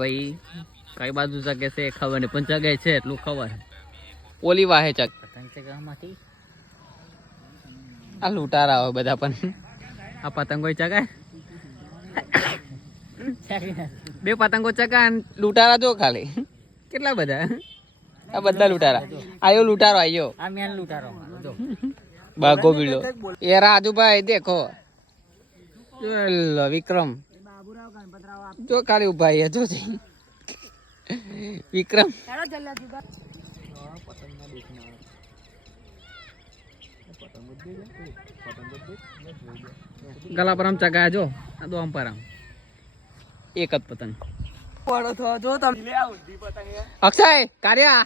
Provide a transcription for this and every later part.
ભાઈ કઈ બાજુ જગે છે ખબર નહીં, પણ જગે છે એટલું ખબર. ઓલી વાહે ચગ પતંગ ચગાવમાંથી આ લૂંટારા હોય બધા, પણ આ પતંગો ચગાય. બે પતંગો ચગા લૂંટારા જો ખાલી કેટલા બધા. આ બધા લૂંટારા. આયો લૂંટારો આયો, આ મેન લૂંટારો જો બાગો બીડો. એ રાજુભાઈ દેખો, વિક્રમ જો ખાલી ઉભા છે જો વિક્રમ. ગલા પર આમ ચગાયા જો, આ દો આમ પર આમ એક જ પતંગ. અક્ષય કાર્યા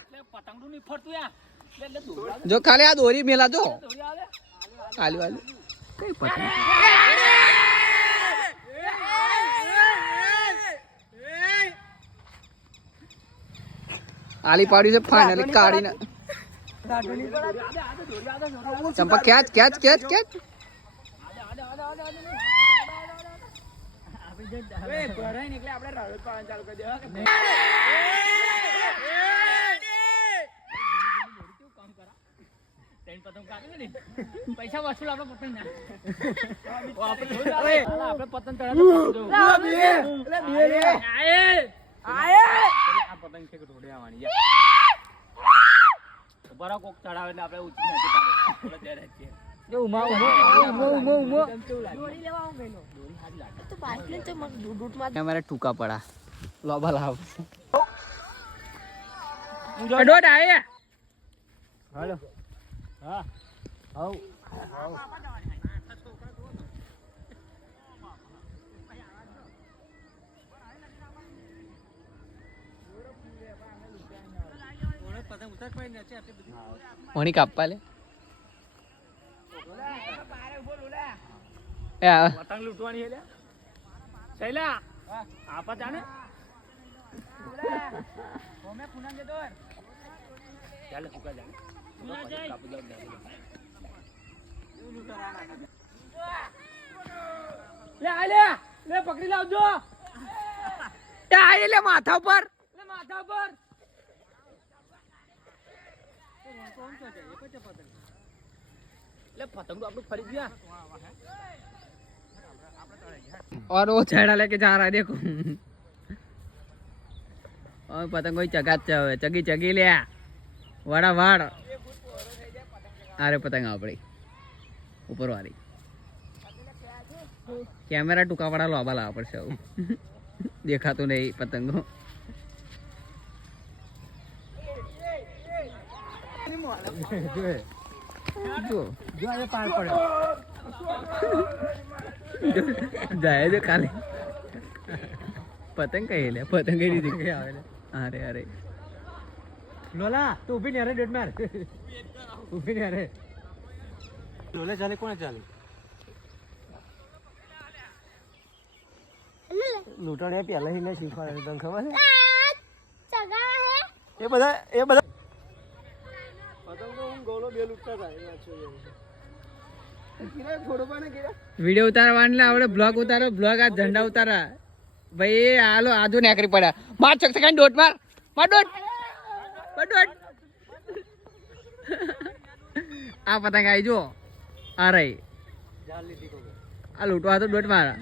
જો ખાલી આ દોરી મેલા જો ખાલી વાલી કઈ પતંગ. આલી પાડી છે ફાઇનલી કાઢીને. ચંપા ખેંચ ખેંચ ખેંચ ખેંચ. પૈસા વસૂલ આપડે પતંગ કોક ચડાવે એટલે આપડે અમારે ટૂંકા પડા લોબા લાવ હાલો. હા આવ ઓણી કાપવા લે પતંગ લૂંટવાની છે શૈલા આપા જાને ઓમે પુના કે દોર ચાલે ફુકા જાને લે આ લે પકડી લાવજો. એ આ લે માથા ઉપર, લે માથા ઉપર. और वो छेड़ा लेके जा रहा है देखो. और पतंग कोई चगा चगी चगी ले वाड़ा वाड़. अरे पतंग आपड़ी ऊपर वाली कैमरा टूका वाला लोबा लावा पड़શે. देखा तो नहीं पतंगो. જાય છે ખાલી પતંગ કઈ લે પતંગ કઈ દીધી આવે. અરે અરે લોલા તું ઉભી ને રે ડેટ માર ઉભી ને રે લોલા ચાલે કોને ચાલે લૂંટણ એ પહેલા હિને શીખવાડે તને ખબર છે ચગા હે એ બધા પતંગો હું ગોલો બે લૂંટતા થાય વિડિયો ઉતારવાને આવડે બ્લોગ ઉતારો બ્લોગ આ ઝંડા ઉતારા ભાઈ. હાલો આજુ નેકરી પડ્યા માર ચક ચકાઈ ડોટ માર ડોટ આ પતંગ આવી જો આ રહી આ લૂંટવા તો ડોટ મારા.